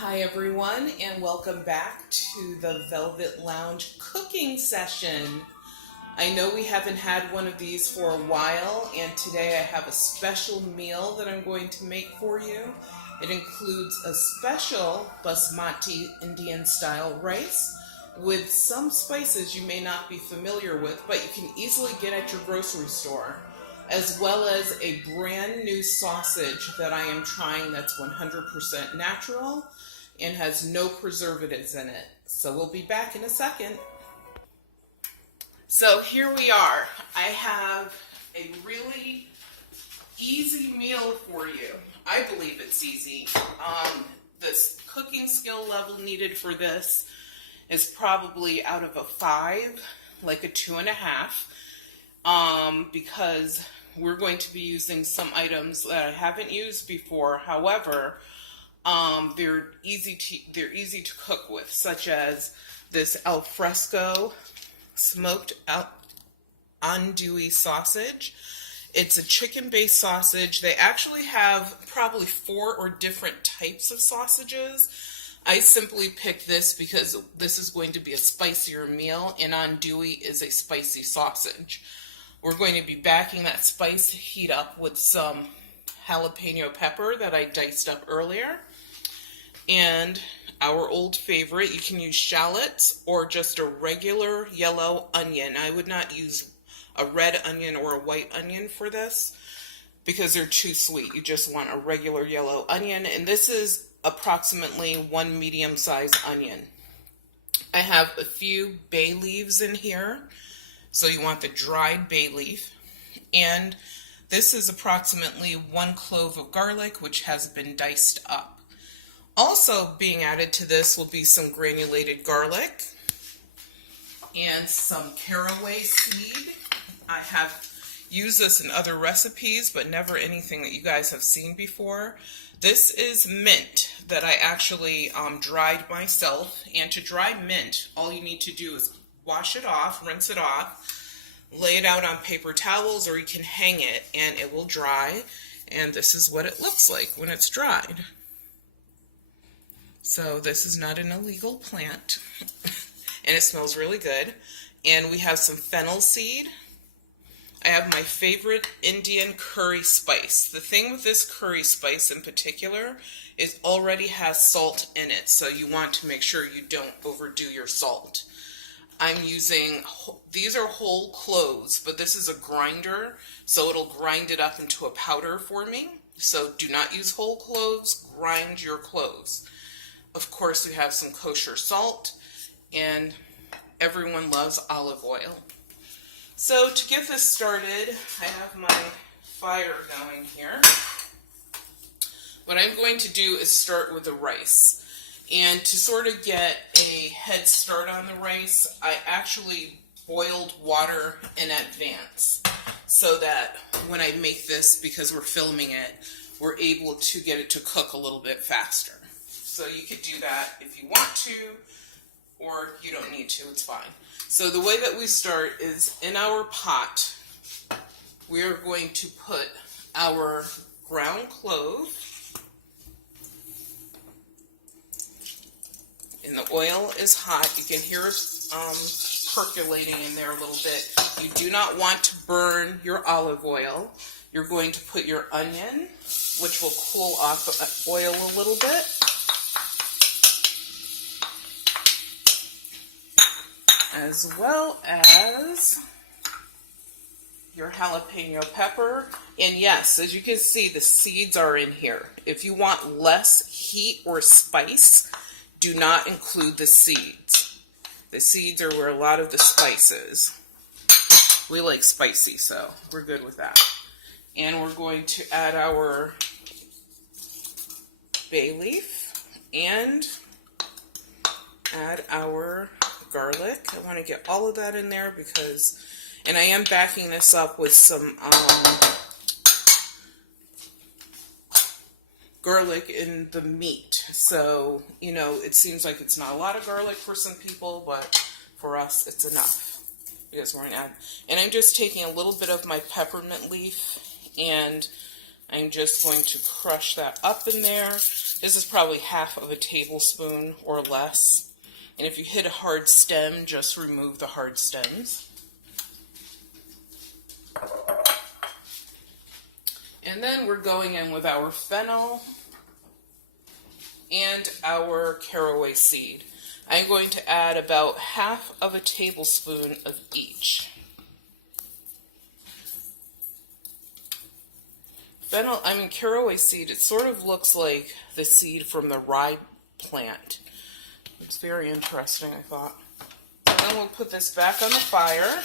Hi everyone, and welcome back to the Velvet Lounge cooking session. I know we haven't had one of these for a while, and today I have a special meal that I'm going to make for you. It includes a special Basmati Indian style rice with some spices you may not be familiar with, but you can easily get at your grocery store, as well as a brand new sausage that I am trying that's 100% natural and has no preservatives in it. So we'll be back in a second. So here we are. I have a really easy meal for you. I believe it's easy. This cooking skill level needed for this is probably out of a 5, like a 2.5, because we're going to be using some items that I haven't used before. However, they're easy to cook with, such as this Alfresco smoked andouille sausage. It's a chicken-based sausage. They actually have probably 4 different types of sausages. I simply picked this because this is going to be a spicier meal, and andouille is a spicy sausage. We're going to be backing that spice heat up with some jalapeno pepper that I diced up earlier. And our old favorite, you can use shallots or just a regular yellow onion. I would not use a red onion or a white onion for this because they're too sweet. You just want a regular yellow onion, and this is approximately 1 medium-sized onion. I have a few bay leaves in here, so you want the dried bay leaf, and this is approximately 1 clove of garlic, which has been diced up. Also being added to this will be some granulated garlic and some caraway seed. I have used this in other recipes, but never anything that you guys have seen before. This is mint that I actually dried myself. And to dry mint, all you need to do is wash it off, rinse it off, lay it out on paper towels, or you can hang it and it will dry. And this is what it looks like when it's dried. So this is not an illegal plant, and it smells really good. And we have some fennel seed. I have my favorite Indian curry spice. The thing with this curry spice in particular is it already has salt in it, so you want to make sure you don't overdo your salt. I'm using, these are whole cloves, but this is a grinder, so it'll grind it up into a powder for me. So do not use whole cloves, grind your cloves. Of course, we have some kosher salt, and everyone loves olive oil. So to get this started, I have my fire going here. What I'm going to do is start with the rice. And to sort of get a head start on the rice, I actually boiled water in advance so that when I make this, because we're filming it, we're able to get it to cook a little bit faster. So you could do that if you want to, or you don't need to, it's fine. So the way that we start is in our pot, we are going to put our ground clove, and the oil is hot. You can hear it percolating in there a little bit. You do not want to burn your olive oil. You're going to put your onion, which will cool off the oil a little bit. As well as your jalapeno pepper. And yes, as you can see, the seeds are in here. If you want less heat or spice, do not include the seeds. The seeds are where a lot of the spice is. We like spicy, so we're good with that. And we're going to add our bay leaf and add our garlic. I want to get all of that in there because, and I am backing this up with some garlic in the meat. So, you know, it seems like it's not a lot of garlic for some people, but for us it's enough because we're going to add. And I'm just taking a little bit of my peppermint leaf and I'm just going to crush that up in there. This is probably half of a tablespoon or less. And if you hit a hard stem, just remove the hard stems. And then we're going in with our fennel and our caraway seed. I'm going to add about half of a tablespoon of each. Caraway seed, it sort of looks like the seed from the rye plant. It's very interesting, I thought. Then we'll put this back on the fire.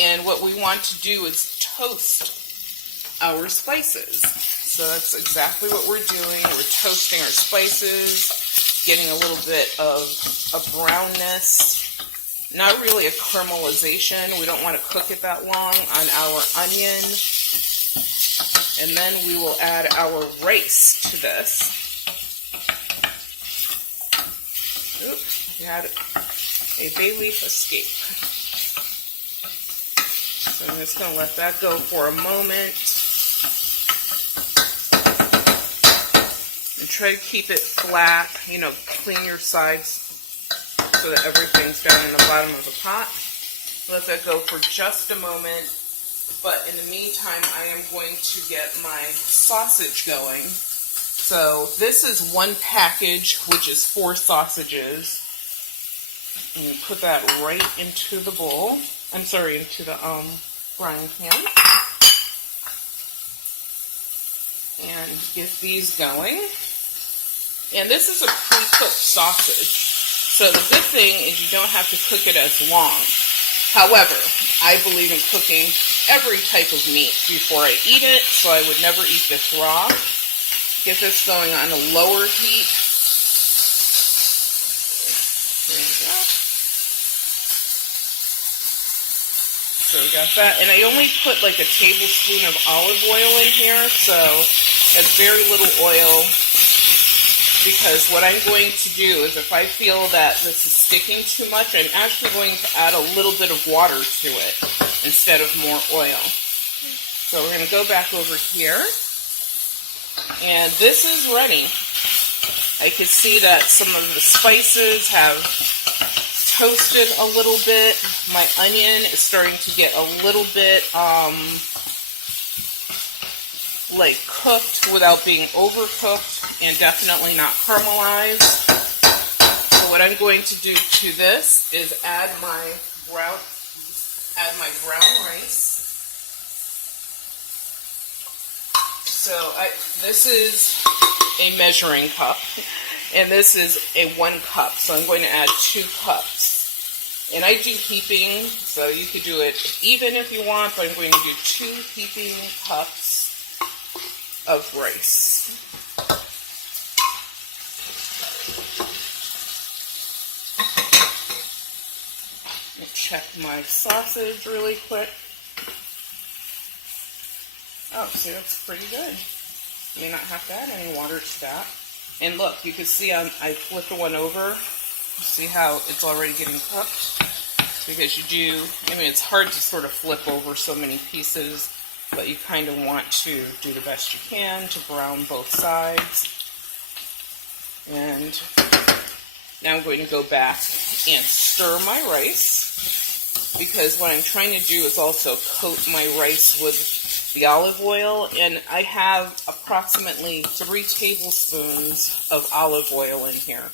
And what we want to do is toast our spices. So that's exactly what we're doing. We're toasting our spices, getting a little bit of a brownness. Not really a caramelization. We don't want to cook it that long on our onion. And then we will add our rice to this. Oops, we had a bay leaf escape. So I'm just going to let that go for a moment. And try to keep it flat, clean your sides so that everything's down in the bottom of the pot. Let that go for just a moment. But in the meantime, I am going to get my sausage going. So this is one package, which is 4 sausages. And you put that right into the bowl. Into the frying pan. And get these going. And this is a pre-cooked sausage. So the good thing is you don't have to cook it as long. However, I believe in cooking every type of meat before I eat it, so I would never eat this raw. Get this going on a lower heat. There you go. So we got that, and I only put like a tablespoon of olive oil in here, so that's very little oil. Because what I'm going to do is if I feel that this is sticking too much, I'm actually going to add a little bit of water to it instead of more oil. So we're going to go back over here. And this is ready. I can see that some of the spices have toasted a little bit. My onion is starting to get a little bit cooked without being overcooked and definitely not caramelized. So what I'm going to do to this is add my brown rice. So this is a measuring cup and this is a 1 cup. So I'm going to add 2 cups. And I do heaping, so you could do it even if you want, but I'm going to do 2 heaping cups of rice. Check my sausage really quick. Oh, see, that's pretty good. You may not have to add any water to that. And look, you can see I flipped the one over. See how it's already getting cooked? Because it's hard to sort of flip over so many pieces, but you kind of want to do the best you can to brown both sides. And now I'm going to go back and stir my rice, because what I'm trying to do is also coat my rice with the olive oil, and I have approximately 3 tablespoons of olive oil in here.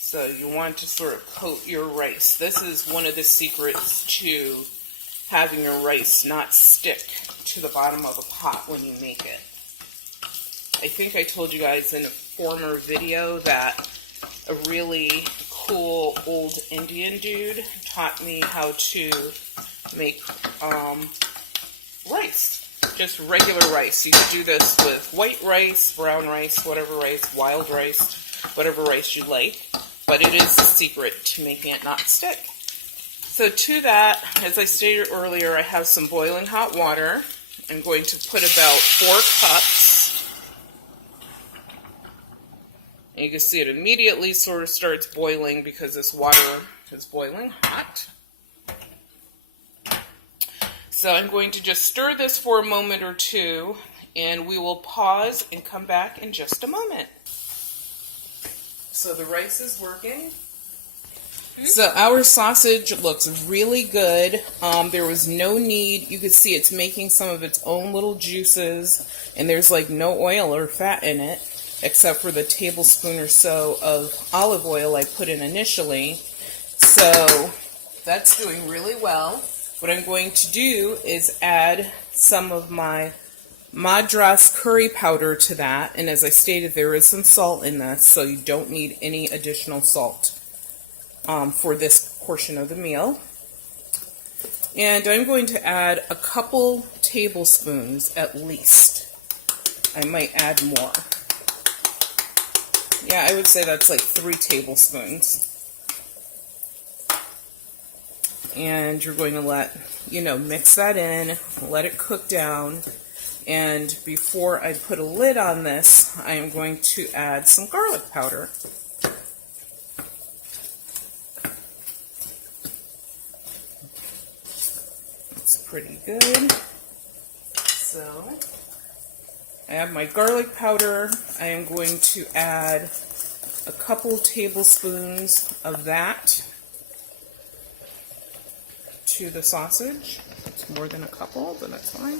So you want to sort of coat your rice. This is one of the secrets to having your rice not stick to the bottom of a pot when you make it. I think I told you guys in a former video that a really cool old Indian dude taught me how to make rice. Just regular rice. You can do this with white rice, brown rice, whatever rice, wild rice, whatever rice you like. But it is the secret to making it not stick. So to that, as I stated earlier, I have some boiling hot water. I'm going to put about 4 cups. And you can see it immediately sort of starts boiling because this water is boiling hot. So I'm going to just stir this for a moment or two, and we will pause and come back in just a moment. So the rice is working. So our sausage looks really good. There was no need. You could see it's making some of its own little juices, and there's like no oil or fat in it, except for the tablespoon or so of olive oil I put in initially. So that's doing really well. What I'm going to do is add some of my Madras curry powder to that, and as I stated, there is some salt in this, so you don't need any additional salt for this portion of the meal. And I'm going to add a couple tablespoons at least. I might add more. Yeah, I would say that's like 3 tablespoons. And you're going to let, mix that in, let it cook down. And before I put a lid on this, I am going to add some garlic powder. Pretty good. So I have my garlic powder. I am going to add a couple tablespoons of that to the sausage. It's more than a couple, but that's fine.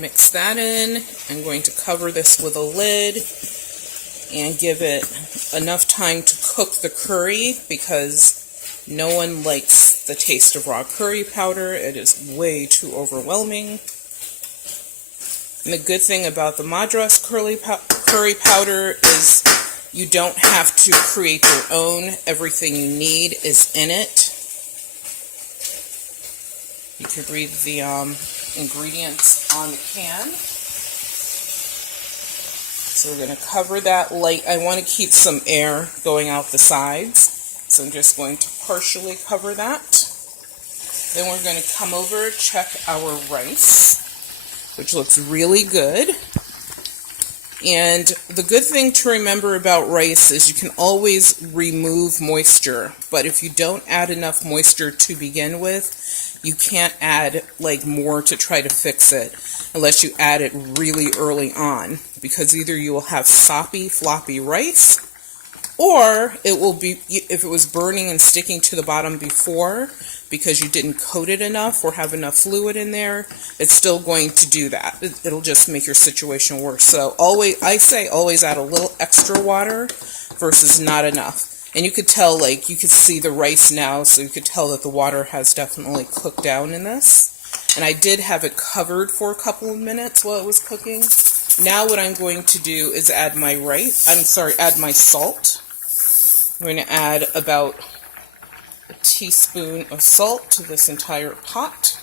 Mix that in. I'm going to cover this with a lid and give it enough time to cook the curry, because no one likes the taste of raw curry powder. It is way too overwhelming. And the good thing about the Madras curry powder is you don't have to create your own. Everything you need is in it. You can read the ingredients on the can. So we're going to cover that light. I want to keep some air going out the sides, so I'm just going to partially cover that. Then we're going to come over, check our rice, which looks really good. And the good thing to remember about rice is you can always remove moisture, but if you don't add enough moisture to begin with, you can't add more to try to fix it unless you add it really early on, because either you will have soppy, floppy rice, or it will be, if it was burning and sticking to the bottom before because you didn't coat it enough or have enough fluid in there, it's still going to do that. It'll just make your situation worse. So always add a little extra water versus not enough. And you could tell, you could see the rice now, so you could tell that the water has definitely cooked down in this. And I did have it covered for a couple of minutes while it was cooking. Now what I'm going to do is add my salt. I'm going to add about a teaspoon of salt to this entire pot,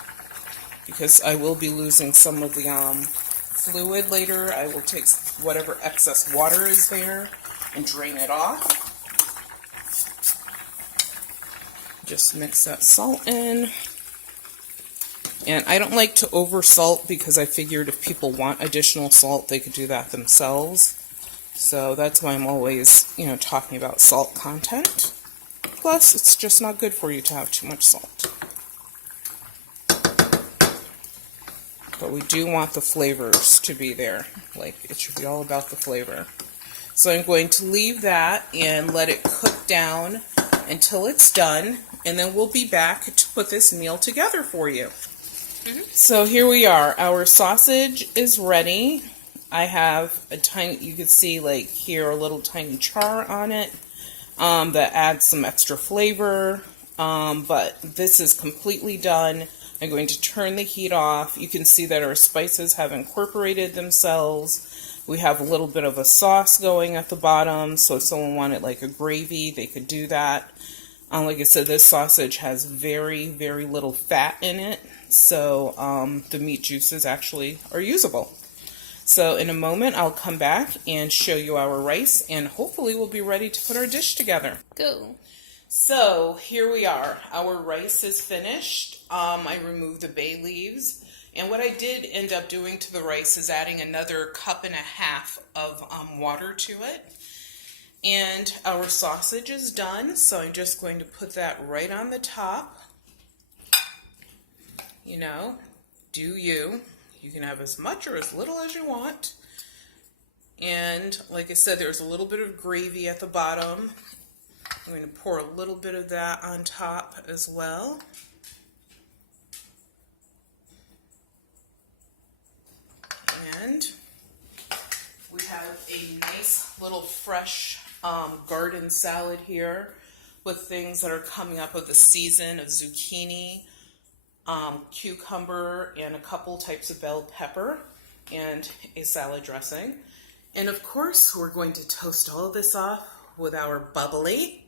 because I will be losing some of the fluid later. I will take whatever excess water is there and drain it off. Just mix that salt in. And I don't like to over salt, because I figured if people want additional salt, they could do that themselves. So that's why I'm always, talking about salt content. Plus, it's just not good for you to have too much salt. But we do want the flavors to be there. It should be all about the flavor. So I'm going to leave that and let it cook down until it's done, and then we'll be back to put this meal together for you. So here we are. Our sausage is ready. I have a tiny, you can see here a little tiny char on it that adds some extra flavor, but this is completely done. I'm going to turn the heat off. You can see that our spices have incorporated themselves. We have a little bit of a sauce going at the bottom, so if someone wanted a gravy, they could do that. Like I said, this sausage has very, very little fat in it, so the meat juices actually are usable. So in a moment, I'll come back and show you our rice, and hopefully we'll be ready to put our dish together. Go. So here we are. Our rice is finished. I removed the bay leaves. And what I did end up doing to the rice is adding another cup and a half of water to it. And our sausage is done, so I'm just going to put that right on the top. You know, do you. You can have as much or as little as you want. And like I said, there's a little bit of gravy at the bottom. I'm going to pour a little bit of that on top as well. And we have a nice little fresh garden salad here with things that are coming up of the season of zucchini, cucumber, and a couple types of bell pepper, and a salad dressing. And of course, we're going to toast all of this off with our bubbly.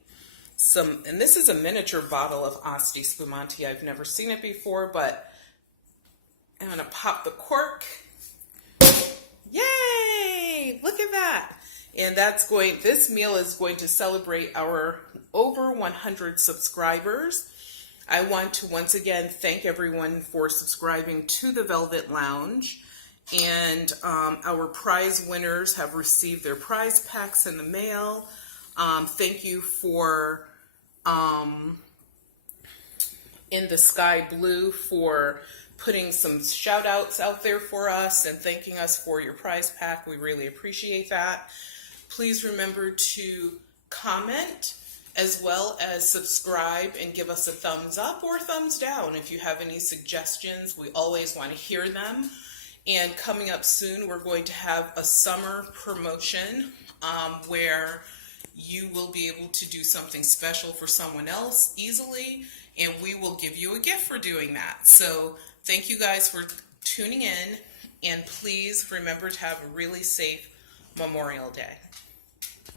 And this is a miniature bottle of Asti Spumante. I've never seen it before, but I'm gonna pop the cork. Yay! Look at that. And this meal is going to celebrate our over 100 subscribers. I want to once again thank everyone for subscribing to the Velvet Lounge. And our prize winners have received their prize packs in the mail. Thank you for In the Sky Blue for putting some shout outs out there for us and thanking us for your prize pack. We really appreciate that. Please remember to comment as well as subscribe and give us a thumbs up or thumbs down if you have any suggestions. We always want to hear them. And coming up soon, we're going to have a summer promotion where you will be able to do something special for someone else easily, and we will give you a gift for doing that. So thank you guys for tuning in, and please remember to have a really safe Memorial Day.